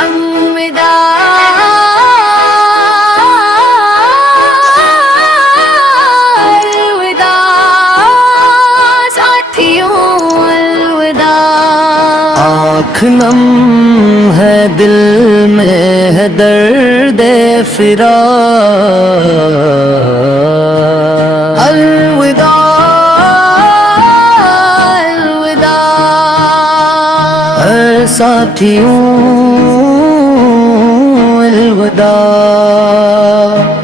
الوداع الوداع ساتھیوں الوداع. آنکھ نم ہے دل میں ہے درد فراق. الوداع الوداع اے ساتھیوں الوداع.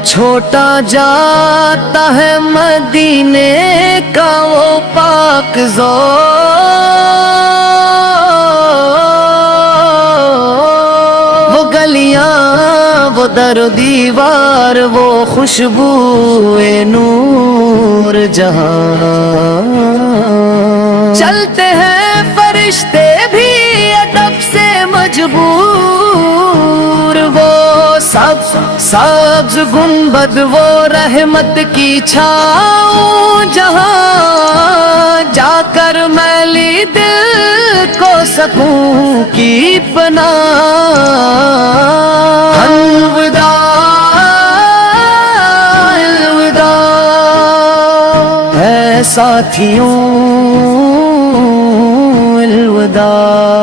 چھوٹا جاتا ہے مدینے کا وہ پاک ذوق. وہ گلیاں وہ در و دیوار وہ خوشبو نور جہاں. چلتے ہیں فرشتے بھی ادب سے مجبور. وہ سبز گنبد وہ رحمت کی چھاؤں جہاں جا کر میلی دل کو سکون کی پناہ. الوداع الوداع اے ساتھیوں الوداع.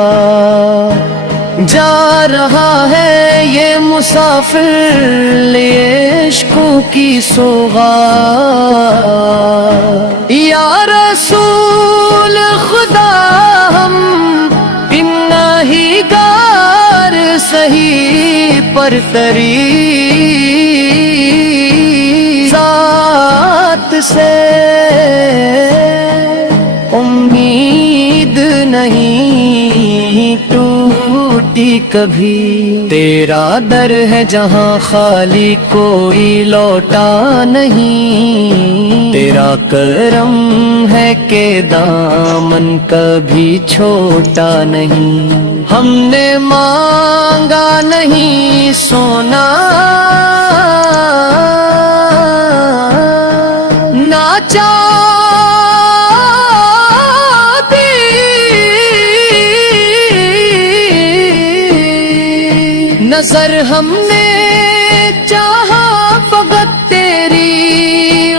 جا رہا ہے یہ مسافر لیے عشقوں کی سوغات. یا رسول خدا ہم ہی گار سہی پر تری ذات سے امید نہیں ٹوٹی کبھی. تیرا در ہے جہاں خالی کوئی لوٹا نہیں. تیرا کرم ہے کہ دامن کبھی چھوٹا نہیں. ہم نے مانگا نہیں سونا نہ چاہتی نظر. ہم نے چاہا فقط تیری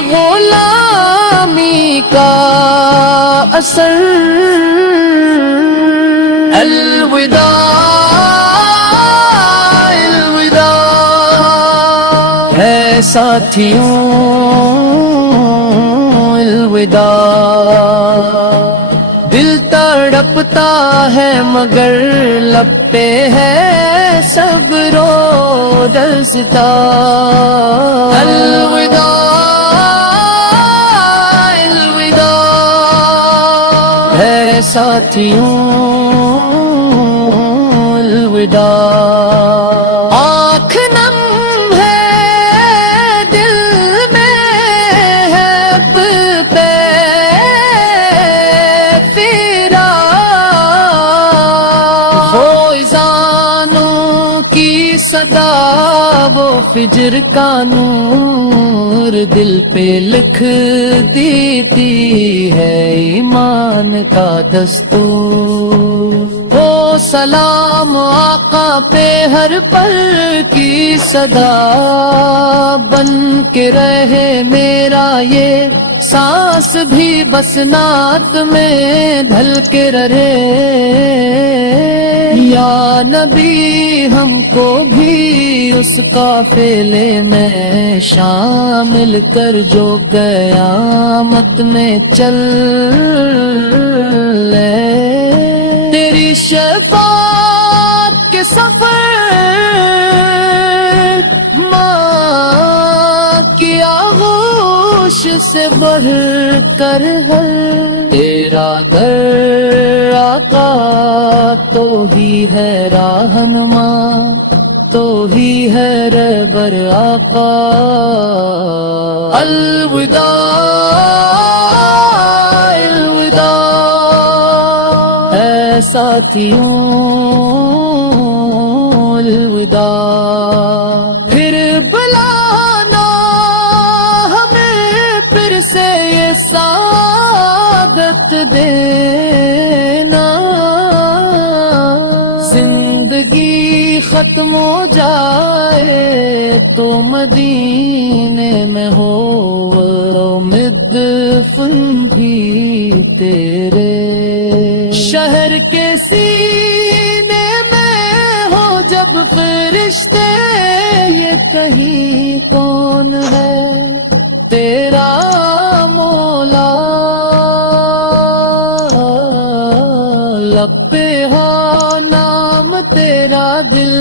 غلامی کا اثر. الوداع الوداع ہے ساتھیوں الوداع. دل تڑپتا ہے مگر لب پہ ہے صبر و دستہ. الوداع الوداع ہے ساتھیوں الوداع. آنکھ نم ہے دل میں ہے پہ فراق. فوزانوں کی صدا وہ فجر کا نور دل پہ لکھ دیتی ہے ایمان کا دستور. وہ سلام آقا پہ ہر پل کی صدا بن کے رہے میرا یہ سانس بھی بس نعت میں ڈھل کے رہے. یا نبی ہم کو بھی اس قافلے میں شامل کر جو قیامت میں چل لے. تیری شفاعت کے سفر ماں کی آغوش سے بڑھ کر ہے. تیرا در آقا تو ہی ہے راہنما تو ہی ہے رہبر آقا. الوداع الوداع اے ساتھیوں الوداع. پھر بلانا ہمیں پھر سے یہ سعادت دینا. زندگی ختم ہو جائے تو مدینے میں ہو مدفن بھی تیرے شہر کے سینے میں ہو جب فرشتے یہ کہیں کون ہے تیرا مولا لب پہ ہو نام تیرا دل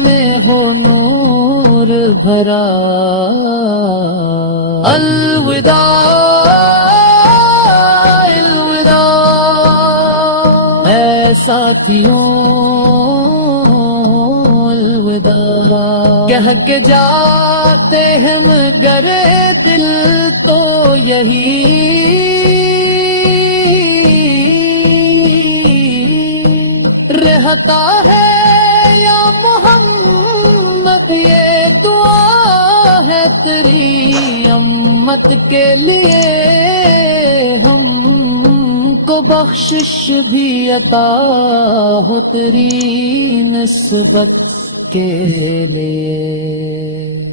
میں ہو نور بھرا الوداع الوداع اے ساتھیوں الوداع کہہ کے جاتے ہیں مگر دل تو یہی رہتا ہے یا محمد یہ دعا ہے تیری امت کے لیے ہم کو بخشش بھی عطا ہو تیری نسبت کے لیے